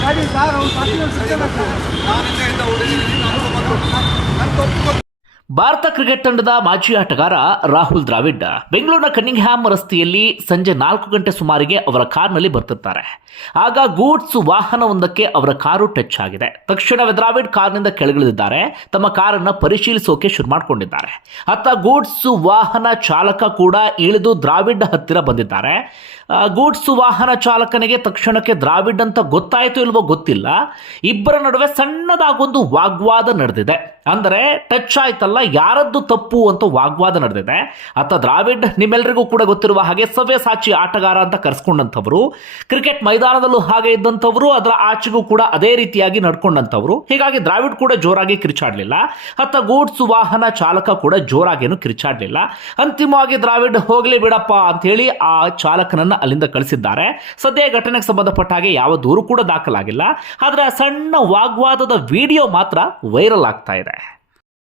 ಗಾಡಿ ಸರ್ ಅವ್ರಿಗೆ ನಾನು ಭಾರತ ಕ್ರಿಕೆಟ್ ತಂಡದ ಮಾಜಿ ಆಟಗಾರ ರಾಹುಲ್ ದ್ರಾವಿಡ್ ಬೆಂಗಳೂರಿನ ಕನ್ನಿಂಗ್ಹ್ಯಾಮ್ ರಸ್ತೆಯಲ್ಲಿ ಸಂಜೆ ನಾಲ್ಕು ಗಂಟೆ ಸುಮಾರಿಗೆ ಅವರ ಕಾರ್ನಲ್ಲಿ ಬರ್ತಿರ್ತಾರೆ. ಆಗ ಗೂಡ್ಸ್ ವಾಹನವೊಂದಕ್ಕೆ ಅವರ ಕಾರು ಟಚ್ ಆಗಿದೆ. ತಕ್ಷಣವೇ ದ್ರಾವಿಡ್ ಕಾರ್ನಿಂದ ಕೆಳಗಿಳಿದಿದ್ದಾರೆ. ತಮ್ಮ ಕಾರನ್ನು ಪರಿಶೀಲಿಸೋಕೆ ಶುರು ಮಾಡಿಕೊಂಡಿದ್ದಾರೆ. ಅತ್ತ ಗೂಡ್ಸ್ ವಾಹನ ಚಾಲಕ ಕೂಡ ಇಳಿದು ದ್ರಾವಿಡ್ ಹತ್ತಿರ ಬಂದಿದ್ದಾರೆ. ಗೂಡ್ಸ್ ವಾಹನ ಚಾಲಕನಿಗೆ ತಕ್ಷಣಕ್ಕೆ ದ್ರಾವಿಡ್ ಅಂತ ಗೊತ್ತಾಯ್ತು ಇಲ್ವೋ ಗೊತ್ತಿಲ್ಲ. ಇಬ್ಬರ ನಡುವೆ ಸಣ್ಣದಾಗೊಂದು ವಾಗ್ವಾದ ನಡೆದಿದೆ. ಅಂದರೆ ಟಚ್ ಆಯ್ತಲ್ಲ ಯಾರದ್ದು ತಪ್ಪು ಅಂತ ವಾಗ್ವಾದ ನಡೆದಿದೆ. ಅತ್ತ ದ್ರಾವಿಡ್ ನಿಮ್ಮೆಲ್ಲರಿಗೂ ಕೂಡ ಗೊತ್ತಿರುವ ಹಾಗೆ ಸವ್ಯಸಾಚಿ ಆಟಗಾರ ಅಂತ ಕರೆಸ್ಕೊಂಡಂಥವ್ರು. ಕ್ರಿಕೆಟ್ ಮೈದಾನದಲ್ಲೂ ಹಾಗೆ ಇದ್ದಂಥವ್ರು, ಅದರ ಆಚೆಗೂ ಕೂಡ ಅದೇ ರೀತಿಯಾಗಿ ನಡ್ಕೊಂಡಂಥವ್ರು. ಹೀಗಾಗಿ ದ್ರಾವಿಡ್ ಕೂಡ ಜೋರಾಗಿ ಕಿರಿಚಾಡ್ಲಿಲ್ಲ. ಅತ್ತ ಗೂಡ್ಸ್ ವಾಹನ ಚಾಲಕ ಕೂಡ ಜೋರಾಗೇನು ಕಿರಿಚಾಡ್ಲಿಲ್ಲ. ಅಂತಿಮವಾಗಿ ದ್ರಾವಿಡ್ ಹೋಗ್ಲಿ ಬಿಡಪ್ಪ ಅಂತ ಹೇಳಿ ಆ ಚಾಲಕನನ್ನ ಅಲ್ಲಿಂದ ಕಳಿಸಿದ್ದಾರೆ. ಸದ್ಯ ಘಟನೆಗೆ ಸಂಬಂಧಪಟ್ಟ ಹಾಗೆ ಯಾವ ದೂರು ಕೂಡ ದಾಖಲಾಗಿಲ್ಲ. ಆದರೆ ಸಣ್ಣ ವಾಗ್ವಾದದ ವಿಡಿಯೋ ಮಾತ್ರ ವೈರಲ್ ಆಗ್ತಾ ಇದೆ.